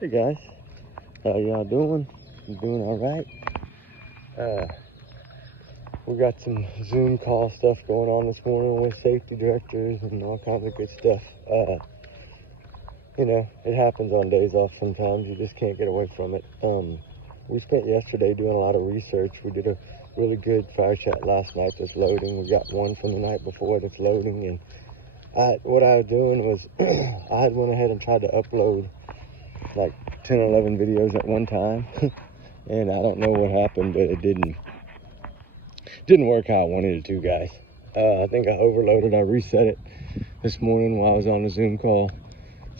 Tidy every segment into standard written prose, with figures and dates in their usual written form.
Hey guys, how y'all doing? You doing all right? We got some Zoom call stuff going on this morning with safety directors and all kinds of good stuff. It happens on days off sometimes. You just can't get away from it. We spent yesterday doing a lot of research. We did a really good fire chat last night that's loading. We got one from the night before that's loading. And what I was doing was I had went ahead and tried to upload like 10 or 11 videos at one time. And I don't know what happened, but it didn't work how I wanted it to, guys. I think I overloaded. I reset it this morning while I was on the Zoom call.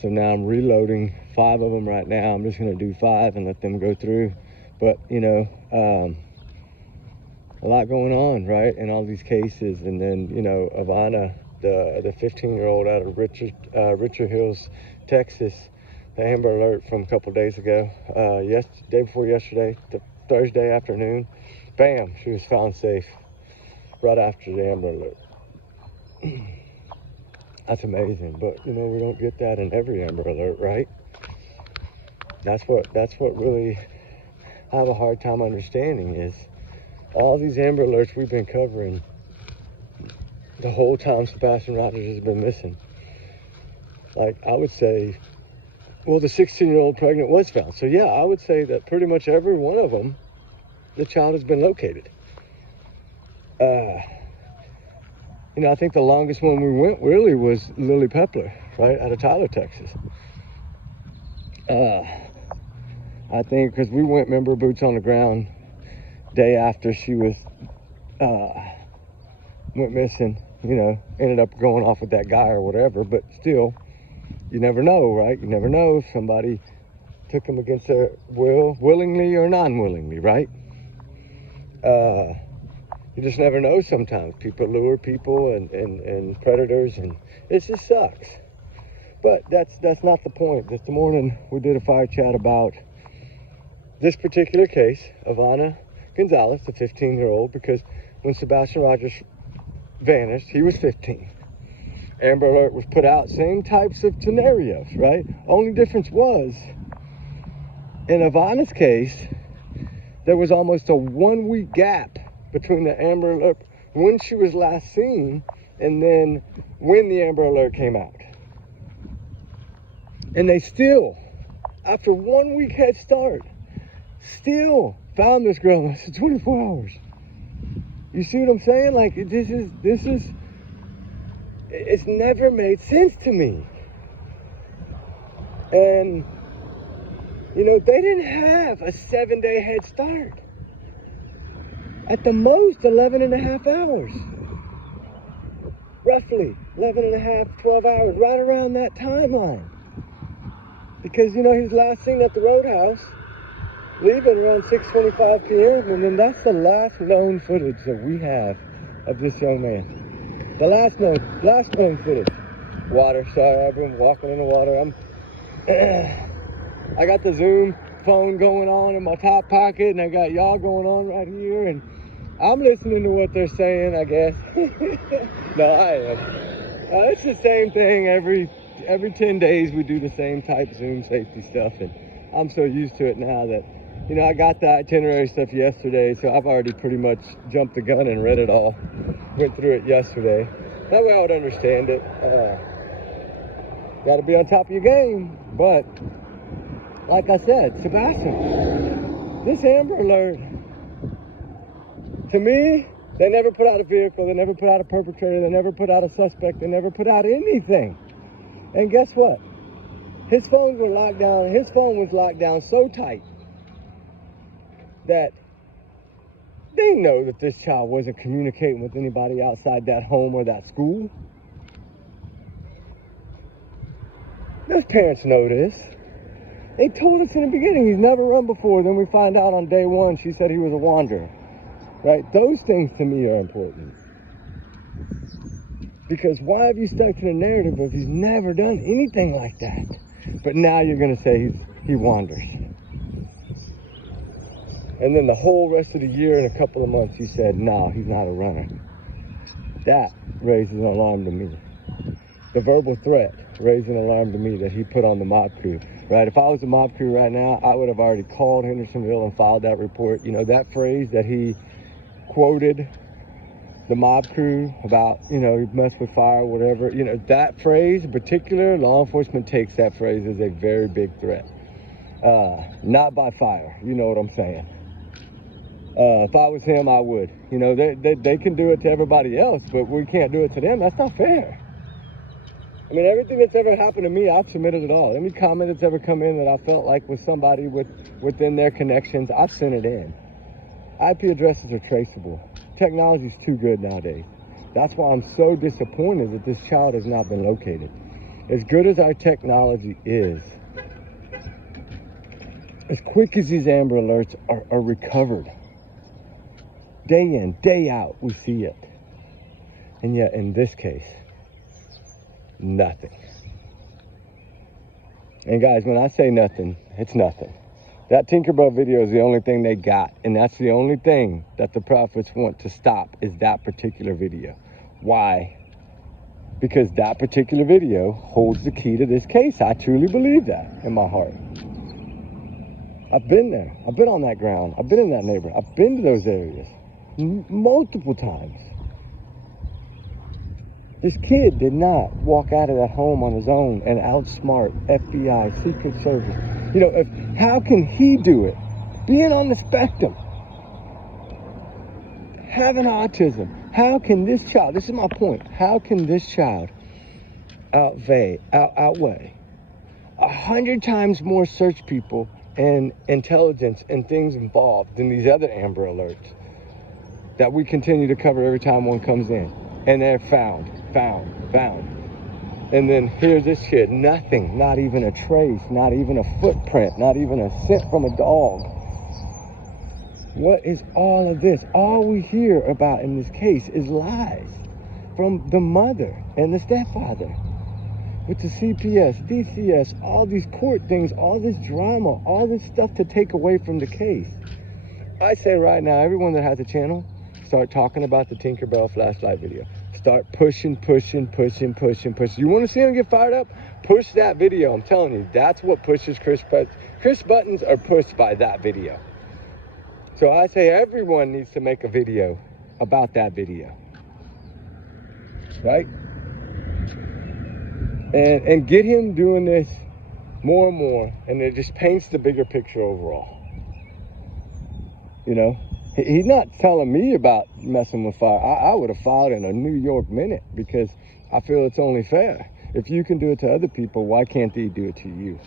So now I'm reloading 5 of them right now. I'm just going to do 5 and let them go through. But, a lot going on, right, in all these cases. And then, Ivana, the 15-year-old out of Richard Hills, Texas, the Amber Alert from a couple days ago, day before yesterday, Thursday afternoon, bam, she was found safe right after the Amber Alert. That's amazing, but we don't get that in every Amber Alert, right? That's what really I have a hard time understanding is all these Amber Alerts we've been covering the whole time Sebastian Rogers has been missing. Like, I would say, well, the 16-year-old pregnant was found. So yeah, I would say that pretty much every one of them, the child has been located. I think the longest one we went really was Lily Pepler, right, out of Tyler, Texas. I think because we went, remember, boots on the ground day after she was went missing, ended up going off with that guy or whatever, but still, you never know, right? You never know if somebody took them against their will, willingly or non-willingly, right? You just never know sometimes. People lure people and predators, and it just sucks. But that's not the point. This morning we did a fire chat about this particular case, Ivana Gonzalez, the 15-year-old, because when Sebastian Rogers vanished, he was 15. Amber Alert was put out, same types of scenarios, right? Only difference was, in Ivana's case, there was almost a 1-week gap between the Amber Alert, when she was last seen, and then when the Amber Alert came out. And they still, after 1 week head start, still found this girl in less than 24 hours. You see what I'm saying? Like, this is, it's never made sense to me. And, they didn't have a 7-day head start. At the most, 11 and a half hours. Roughly 11 and a half, 12 hours, right around that timeline. Because, he was last seen at the Roadhouse, leaving around 6:25 p.m. And then that's the last known footage that we have of this young man. The last known footage. Water, sorry, I've been walking in the water. I got the Zoom phone going on in my top pocket, and I got y'all going on right here, and I'm listening to what they're saying, I guess. No, I am. It's the same thing every 10 days. We do the same type Zoom safety stuff, and I'm so used to it now that, I got the itinerary stuff yesterday, so I've already pretty much jumped the gun and read it all. Went through it yesterday. That way I would understand it. Got to be on top of your game, but like I said, Sebastian, this Amber Alert, to me, they never put out a vehicle, they never put out a perpetrator, they never put out a suspect, they never put out anything. And guess what? His phones were locked down. His phone was locked down so tight that they know that this child wasn't communicating with anybody outside that home or that school. Those parents know this. They told us in the beginning he's never run before. Then we find out on day 1 she said he was a wanderer. Right? Those things to me are important. Because why have you stuck to the narrative of he's never done anything like that? But now you're going to say he wanders. And then the whole rest of the year and a couple of months you said, no, he's not a runner. That raises an alarm to me. The verbal threat raised an alarm to me that he put on the mob crew. right? If I was a mob crew right now, I would have already called Hendersonville and filed that report. You know, that phrase that he quoted the mob crew about, you know, mess with fire, whatever, you know, that phrase in particular, law enforcement takes that phrase as a very big threat. Not by fire, you know what I'm saying. If I was him, I would. You know, they can do it to everybody else, but we can't do it to them. That's not fair. I mean, everything that's ever happened to me, I've submitted it all. Any comment that's ever come in that I felt like was somebody within their connections, I've sent it in. IP addresses are traceable. Technology's too good nowadays. That's why I'm so disappointed that this child has not been located. As good as our technology is, as quick as these Amber Alerts are recovered, day in, day out, we see it. And yet, in this case, nothing. And guys, when I say nothing, it's nothing. That Tinkerbell video is the only thing they got, and that's the only thing that the prophets want to stop, is that particular video. Why? Because that particular video holds the key to this case. I truly believe that in my heart. I've been there. I've been on that ground. I've been in that neighborhood. I've been to those areas multiple times. This kid did not walk out of that home on his own and outsmart FBI, Secret Service. You know, how can he do it? Being on the spectrum, having autism, how can this child, this is my point, how can this child outweigh 100 times more search people and intelligence and things involved than these other Amber Alerts that we continue to cover every time one comes in? And they're found. And then here's this kid, nothing, not even a trace, not even a footprint, not even a scent from a dog. What is all of this? All we hear about in this case is lies from the mother and the stepfather. With the CPS, DCS, all these court things, all this drama, all this stuff to take away from the case. I say right now, everyone that has a channel, start talking about the Tinkerbell flashlight video. Start pushing. You want to see them get fired up? Push that video. I'm telling you, that's what pushes Chris buttons. Chris buttons are pushed by that video. So I say everyone needs to make a video about that video. Right? And get him doing this more and more, and it just paints the bigger picture overall. You know? He's not telling me about messing with fire. I would have filed in a New York minute, because I feel it's only fair. If you can do it to other people, why can't they do it to you?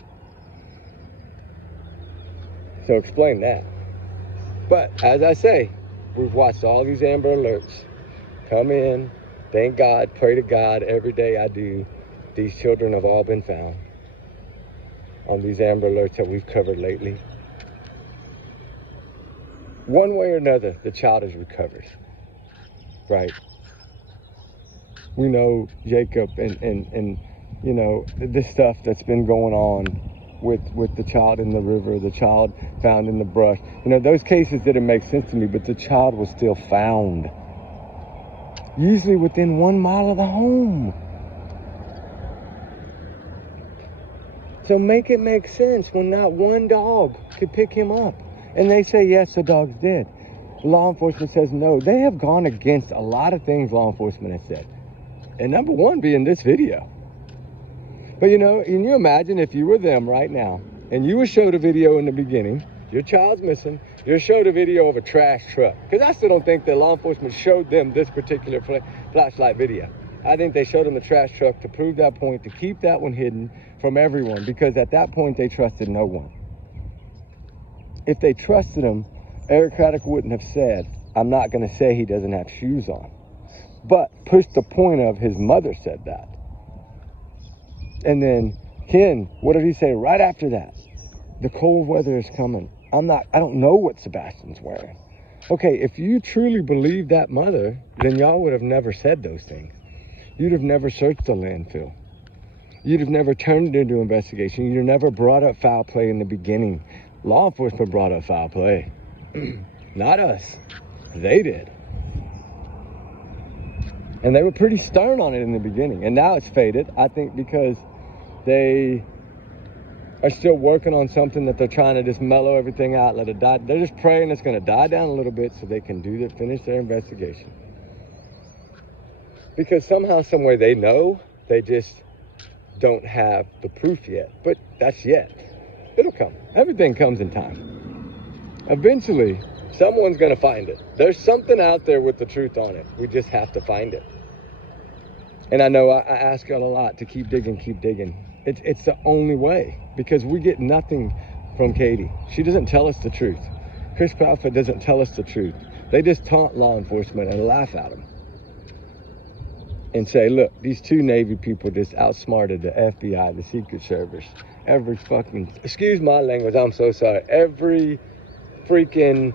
So explain that. But as I say, we've watched all these Amber Alerts come in. Thank God, pray to God every day I do. These children have all been found on these Amber Alerts that we've covered lately. One way or another, the child is recovered, right? We know Jacob and you know, this stuff that's been going on with the child in the river, the child found in the brush. You know, those cases didn't make sense to me, but the child was still found. Usually within 1 mile of the home. So make it make sense when not one dog could pick him up. And they say, yes, the dog's dead. Law enforcement says no. They have gone against a lot of things law enforcement has said. And number one being this video. But you know, can you imagine if you were them right now, and you were showed a video in the beginning, your child's missing, you're showed a video of a trash truck. Because I still don't think that law enforcement showed them this particular flashlight video. I think they showed them the trash truck to prove that point, to keep that one hidden from everyone. Because at that point, they trusted no one. If they trusted him, Eric Craddock wouldn't have said, I'm not going to say he doesn't have shoes on. But push the point of his mother said that. And then Ken, what did he say right after that? The cold weather is coming. I don't know what Sebastian's wearing. Okay, if you truly believe that mother, then y'all would have never said those things. You'd have never searched the landfill. You'd have never turned it into investigation. You'd have never brought up foul play in the beginning. Law enforcement brought up foul play. Not us. They did. And they were pretty stern on it in the beginning. And now it's faded, I think, because they are still working on something that they're trying to just mellow everything out, let it die. They're just praying it's going to die down a little bit so they can finish their investigation. Because somehow, some way they know, they just don't have the proof yet. But that's yet. It'll come. Everything comes in time. Eventually, someone's going to find it. There's something out there with the truth on it. We just have to find it. And I know I ask y'all a lot to keep digging, keep digging. It's the only way, because we get nothing from Katie. She doesn't tell us the truth. Chris Proudfoot doesn't tell us the truth. They just taunt law enforcement and laugh at them and say, look, these two Navy people just outsmarted the FBI, the Secret Service, every fucking, excuse my language, I'm so sorry, every freaking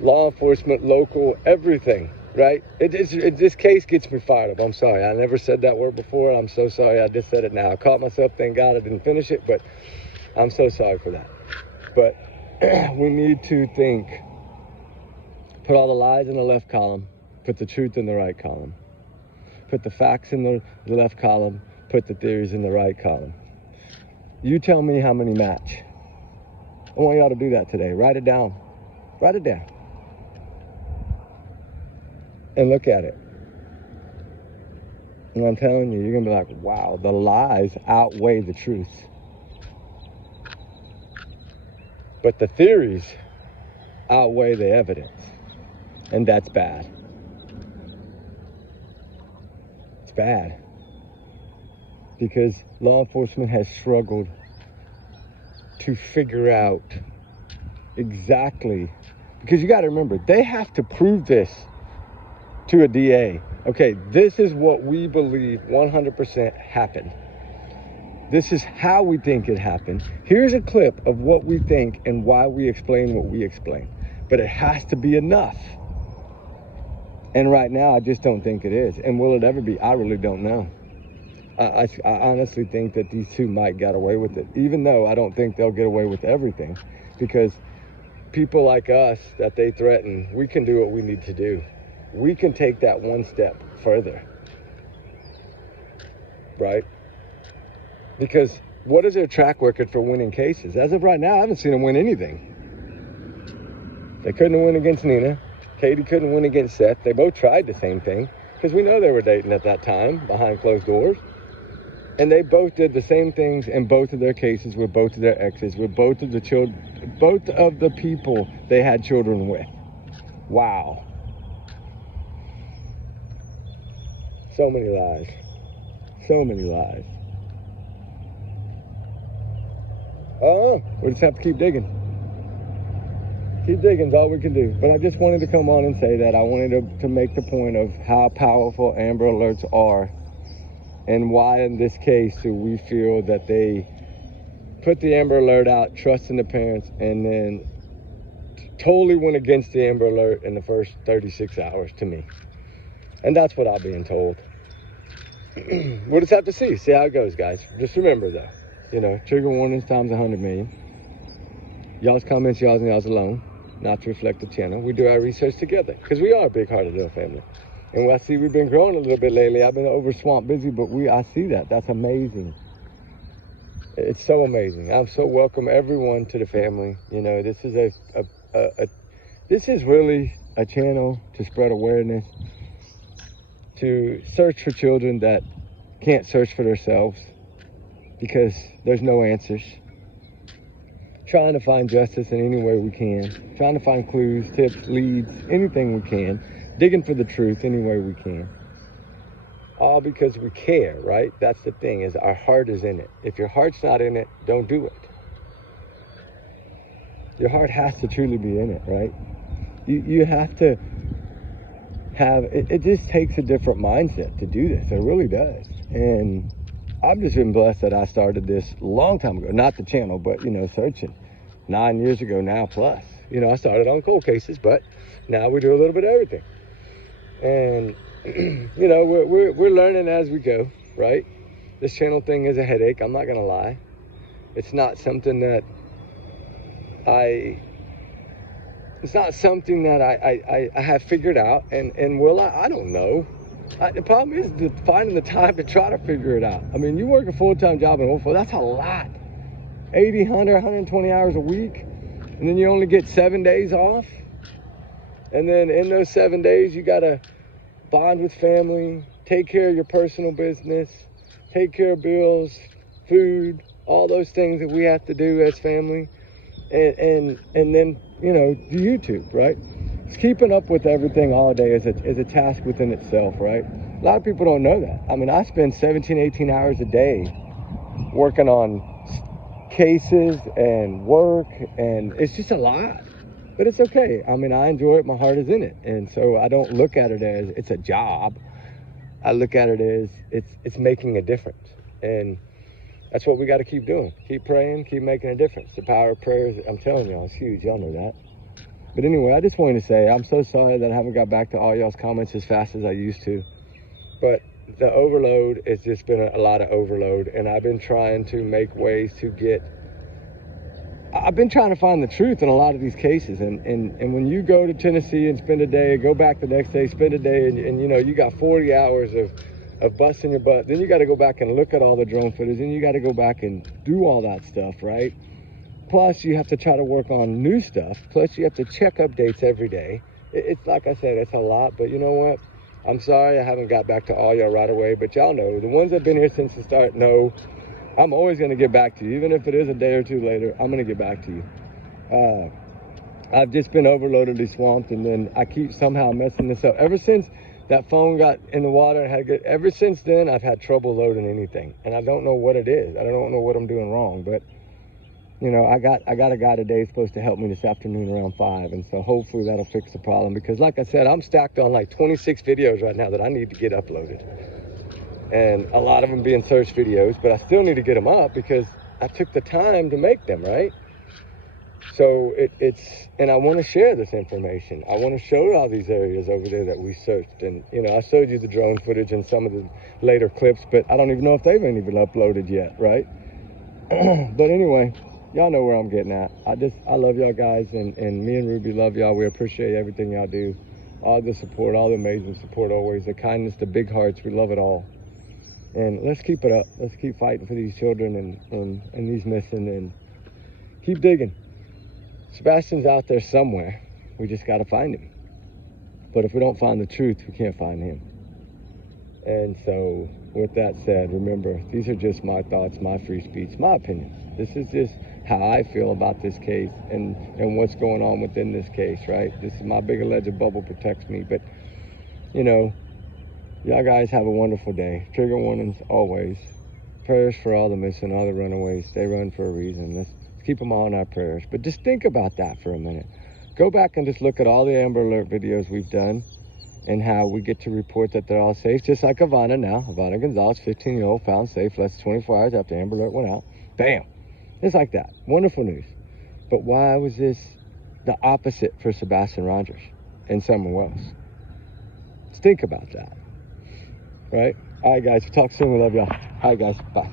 law enforcement, local, everything. Right? This case gets me fired up. I'm sorry. I never said that word before. I'm so sorry. I just said it now. I caught myself. Thank God I didn't finish it, but I'm so sorry for that. But we need to think, put all the lies in the left column, put the truth in the right column, put the facts in the left column, put the theories in the right column. You tell me how many match. I want y'all to do that today. Write it down. Write it down. And look at it. And I'm telling you, you're going to be like, wow, the lies outweigh the truth. But the theories outweigh the evidence. And that's bad. It's bad. Because law enforcement has struggled to figure out exactly. Because you got to remember, they have to prove this to a DA. Okay, this is what we believe 100% happened. This is how we think it happened. Here's a clip of what we think and why we explain what we explain. But it has to be enough. And right now, I just don't think it is. And will it ever be? I really don't know. I honestly think that these two might get away with it, even though I don't think they'll get away with everything. Because people like us that they threaten, we can do what we need to do. We can take that one step further, right? Because what is their track record for winning cases? As of right now, I haven't seen them win anything. They couldn't win against Nina. Katie couldn't win against Seth. They both tried the same thing, because we know they were dating at that time behind closed doors. And they both did the same things in both of their cases with both of their exes, with both of the children, both of the people they had children with. Wow. So many lies. So many lies. Oh, we just have to keep digging. Keep digging is all we can do. But I just wanted to come on and say that. I wanted to make the point of how powerful Amber Alerts are, and why in this case do we feel that they put the Amber Alert out, trusting the parents, and then totally went against the Amber Alert in the first 36 hours to me. And that's what I'm being told. We'll just have to see how it goes, guys. Just remember, though, you know, trigger warnings times 100 million. Y'all's comments, y'all's and y'all's alone, not to reflect the channel. We do our research together, because we are a big-hearted little family. And I see we've been growing a little bit lately. I've been over swamped busy, but I see that. That's amazing. It's so amazing. I'm so welcome everyone to the family. You know, this is this is really a channel to spread awareness, to search for children that can't search for themselves because there's no answers. Trying to find justice in any way we can. Trying to find clues, tips, leads, anything we can. Digging for the truth any way we can. All because we care, right? That's the thing, is our heart is in it. If your heart's not in it, don't do it. Your heart has to truly be in it, right? You have to have, it just takes a different mindset to do this. It really does. And I've just been blessed that I started this a long time ago. Not the channel, but, you know, searching. 9 years ago now plus. You know, I started on cold cases, but now we do a little bit of everything. And, you know, we're learning as we go, right? This channel thing is a headache. I'm not going to lie. It's not something that I have figured out. And will I don't know. The problem is finding the time to try to figure it out. I mean, you work a full-time job in Oakville, that's a lot. 80, 100, 120 hours a week, and then you only get 7 days off. And then in those 7 days, you gotta bond with family, take care of your personal business, take care of bills, food, all those things that we have to do as family, and then, you know, do YouTube, right? Keeping up with everything all day is a task within itself, right? A lot of people don't know that. I mean, I spend 17, 18 hours a day working on cases and work, and it's just a lot. But it's okay. I mean, I enjoy it. My heart is in it. And so I don't look at it as it's a job. I look at it as it's making a difference. And that's what we got to keep doing. Keep praying, keep making a difference. The power of prayer is, I'm telling y'all, it's huge. Y'all know that. But anyway, I just wanted to say I'm so sorry that I haven't got back to all y'all's comments as fast as I used to. But the overload has just been a lot of overload. And I've been trying to make ways to I've been trying to find the truth in a lot of these cases, and when you go to Tennessee and spend a day, go back the next day, spend a day, and you know, you got 40 hours of busting your butt, then you got to go back and look at all the drone footage, and you got to go back and do all that stuff, right? Plus, you have to try to work on new stuff, plus you have to check updates every day. It's like I said, it's a lot, but you know what? I'm sorry I haven't got back to all y'all right away, but y'all know, the ones that have been here since the start know I'm always going to get back to you. Even if it is a day or two later, I'm going to get back to you. I've just been overloadedly swamped, and then I keep somehow messing this up. Ever since that phone got in the water and had to get, ever since then, I've had trouble loading anything. And I don't know what it is. I don't know what I'm doing wrong, but you know, I got a guy today supposed to help me this afternoon around 5, and so hopefully that'll fix the problem, because like I said, I'm stacked on like 26 videos right now that I need to get uploaded. And a lot of them being search videos, but I still need to get them up because I took the time to make them, right? So and I want to share this information. I want to show all these areas over there that we searched. And, you know, I showed you the drone footage and some of the later clips, but I don't even know if they've even uploaded yet, right? But anyway, y'all know where I'm getting at. I love y'all guys, and me and Ruby love y'all. We appreciate everything y'all do. All the support, all the amazing support always, the kindness, the big hearts, we love it all. And let's keep it up. Let's keep fighting for these children and these missing, and keep digging. Sebastian's out there somewhere. We just got to find him. But if we don't find the truth, we can't find him. And so with that said, remember, these are just my thoughts, my free speech, my opinion. This is just how I feel about this case and what's going on within this case, right? This is my big alleged bubble protects me. But, you know, y'all guys have a wonderful day. Trigger warnings always. Prayers for all the missing, all the runaways. They run for a reason. Let's keep them all in our prayers. But just think about that for a minute. Go back and just look at all the Amber Alert videos we've done and how we get to report that they're all safe. Just like Ivana now. Ivana Gonzalez, 15-year-old, found safe less than 24 hours after Amber Alert went out. Bam. Just like that. Wonderful news. But why was this the opposite for Sebastian Rogers and Summer Wells? Let's think about that. Right? All right, guys. Talk soon. We love y'all. All right, guys. Bye.